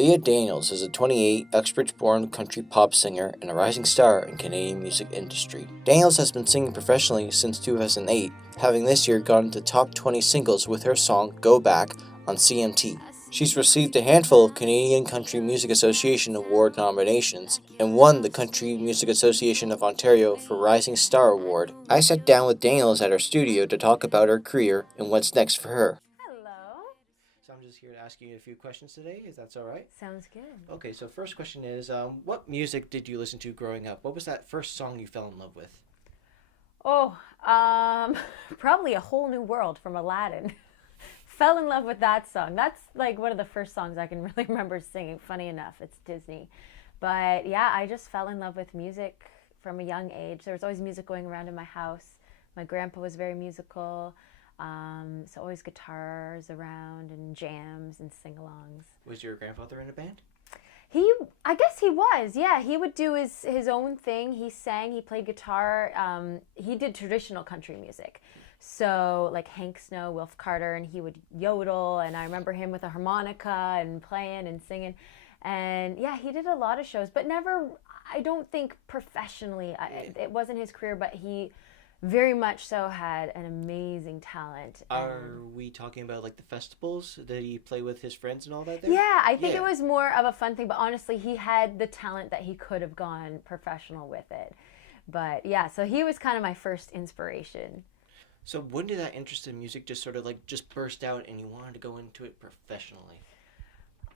Leah Daniels is a 28 Uxbridge-born country pop singer and a rising star in Canadian music industry. Daniels has been singing professionally since 2008, having this year gone into top 20 singles with her song Go Back on CMT. She's received a handful of Canadian Country Music Association Award nominations and won the Country Music Association of Ontario for Rising Star Award. I sat down with Daniels at her studio to talk about her career and what's next for her. Hello. So I'm just here to ask you a few questions today, if that's all right? Sounds good. Okay, so first question is, what music did you listen to growing up? What was that first song you fell in love with? Oh, probably A Whole New World from Aladdin. Fell in love with that song. That's like one of the first songs I can really remember singing. Funny enough, it's Disney. But yeah, I just fell in love with music from a young age. There was always music going around in my house. My grandpa was very musical. So always guitars around and jams and sing-alongs. Was your grandfather in a band? I guess he was, yeah. He would do his own thing. He sang, he played guitar. He did traditional country music. So like Hank Snow, Wilf Carter, and he would yodel. And I remember him with a harmonica and playing and singing. And yeah, he did a lot of shows, but never, I don't think professionally. It wasn't his career, but he very much so had an amazing talent. Are we talking about like the festivals? Did he play with his friends and all that there? Yeah, I think it was more of a fun thing, but honestly, he had the talent that he could have gone professional with it. But yeah, so he was kind of my first inspiration. So when did that interest in music just sort of like just burst out and you wanted to go into it professionally?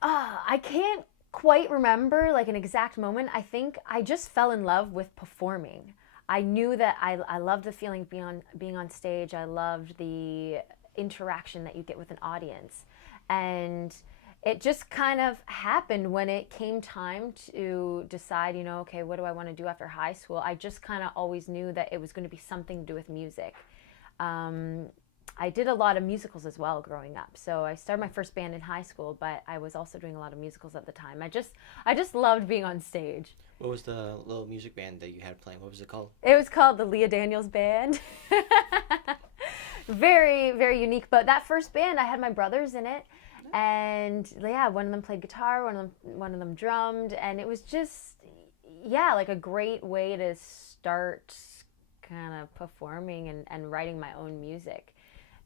I can't quite remember like an exact moment. I think I just fell in love with performing. I knew that I loved the feeling of being on stage. I loved the interaction that you get with an audience. And it just kind of happened when it came time to decide, okay, what do I want to do after high school? I just kind of always knew that it was going to be something to do with music. I did a lot of musicals as well growing up. So I started my first band in high school, but I was also doing a lot of musicals at the time. I just loved being on stage. What was the little music band that you had playing? What was it called? It was called the Leah Daniels Band. Very, very unique. But that first band, I had my brothers in it. And yeah, one of them played guitar, one of them drummed. And it was just, yeah, like a great way to start kind of performing and writing my own music.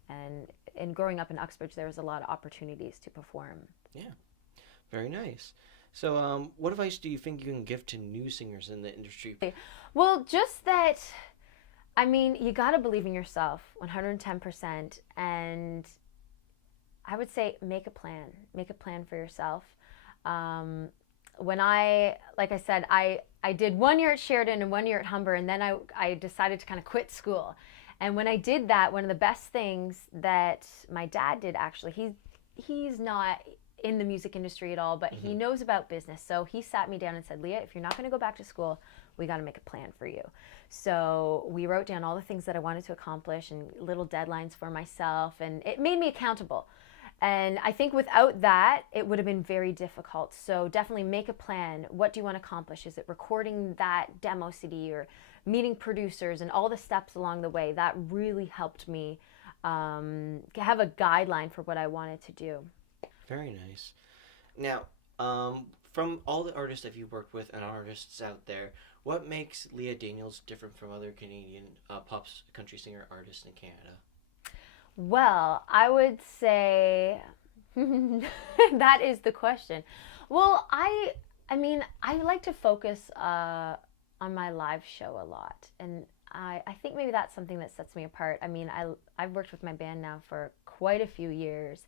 And growing up in Uxbridge, there was a lot of opportunities to perform. Yeah, very nice. So what advice do you think you can give to new singers in the industry? Well, just that, I mean, you got to believe in yourself 110%. And I would say make a plan. Make a plan for yourself. Like I said, I did 1 year at Sheridan and 1 year at Humber, and then I decided to kind of quit school. And when I did that, one of the best things that my dad did, actually, he's not in the music industry at all, but he knows about business. So he sat me down and said, Leah, if you're not going to go back to school, we got to make a plan for you. So we wrote down all the things that I wanted to accomplish and little deadlines for myself, and it made me accountable. And I think without that, it would have been very difficult. So definitely make a plan. What do you want to accomplish? Is it recording that demo CD or meeting producers and all the steps along the way? That really helped me have a guideline for what I wanted to do. Very nice. Now, from all the artists that you've worked with and artists out there, what makes Leah Daniels different from other Canadian pop country singer artists in Canada? Well, I would say that is the question. Well, I mean, I like to focus on my live show a lot, and I think maybe that's something that sets me apart. I mean, I've worked with my band now for quite a few years,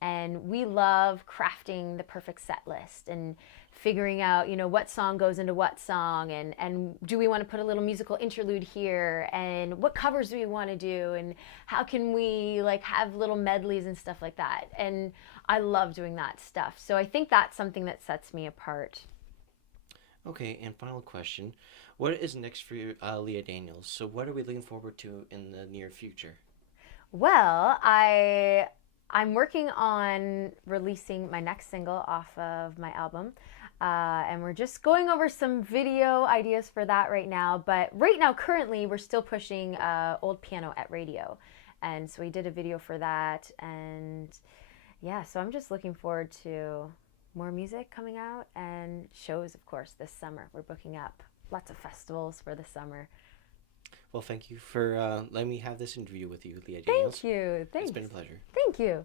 and we love crafting the perfect set list and figuring out, what song goes into what song, and do we want to put a little musical interlude here, and what covers do we want to do, and how can we have little medleys and stuff like that. And I love doing that stuff. So I think that's something that sets me apart. Okay, and final question. What is next for you, Leah Daniels? So what are we looking forward to in the near future? Well, I'm working on releasing my next single off of my album. And we're just going over some video ideas for that right now. But right now, currently, we're still pushing Old Piano at Radio. And so we did a video for that. And yeah, so I'm just looking forward to more music coming out and shows, of course, this summer. We're booking up lots of festivals for the summer. Well, thank you for letting me have this interview with you, Leah Daniels. Thank you. Thanks. It's been a pleasure. Thank you.